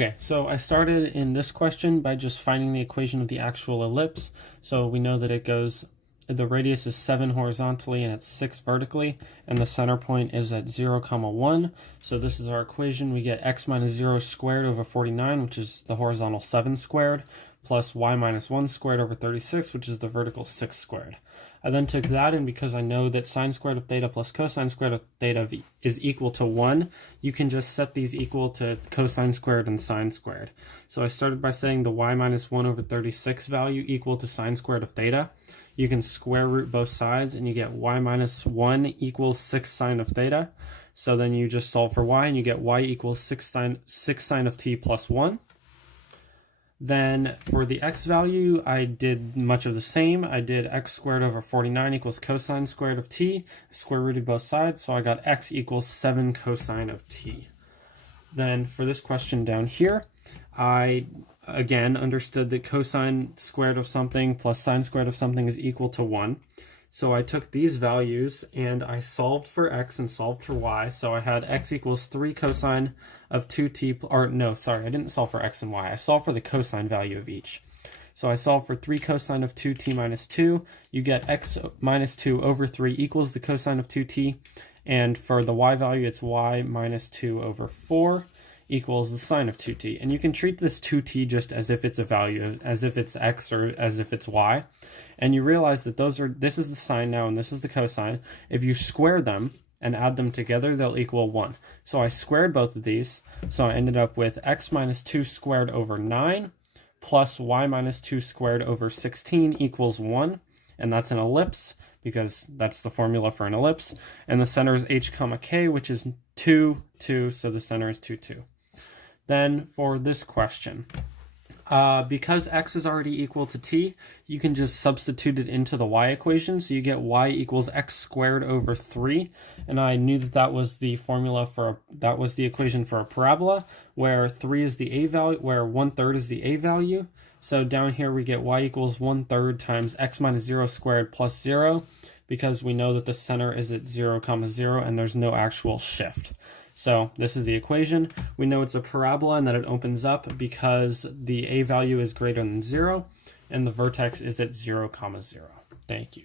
Okay, so I started in this question by just finding the equation of the actual ellipse. So we know that the radius is 7 horizontally and it's 6 vertically, and the center point is at 0, 1. So this is our equation. We get x minus 0 squared over 49, which is the horizontal 7 squared, plus y minus 1 squared over 36, which is the vertical 6 squared. I then took that, and because I know that sine squared of theta plus cosine squared of theta is equal to 1, you can just set these equal to cosine squared and sine squared. So I started by saying the y minus 1 over 36 value equal to sine squared of theta. You can square root both sides, and you get y minus 1 equals 6 sine of theta. So then you just solve for y, and you get y equals 6 sine of t plus 1. Then for the x value, I did much of the same. I did x squared over 49 equals cosine squared of t, square rooted both sides, so I got x equals 7 cosine of t. Then for this question down here, I again understood that cosine squared of something plus sine squared of something is equal to 1. So I took these values and I solved for x and solved for y. So I had x equals 3 cosine of 2t, or no, sorry, I didn't solve for x and y. I solved for the cosine value of each. So I solved for 3 cosine of 2t minus 2. You get x minus 2 over 3 equals the cosine of 2t. And for the y value, it's y minus 2 over 4 equals the sine of 2t. And you can treat this 2t just as if it's a value, as if it's x or as if it's y. And you realize that this is the sine now and this is the cosine. If you square them and add them together, they'll equal 1. So I squared both of these. So I ended up with x minus 2 squared over 9 plus y minus 2 squared over 16 equals 1. And that's an ellipse because that's the formula for an ellipse. And the center is h comma k, which is 2, 2. So the center is 2, 2. Then for this question, because x is already equal to t, you can just substitute it into the y equation. So you get y equals x squared over 3. And I knew that that was the formula that was the equation for a parabola, where 3 is the a value, where 1/3 is the a value. So down here we get y equals 1/3 times x minus 0 squared plus 0, because we know that the center is at 0, 0, and there's no actual shift. So this is the equation. We know it's a parabola and that it opens up because the a value is greater than 0 and the vertex is at 0, 0. Thank you.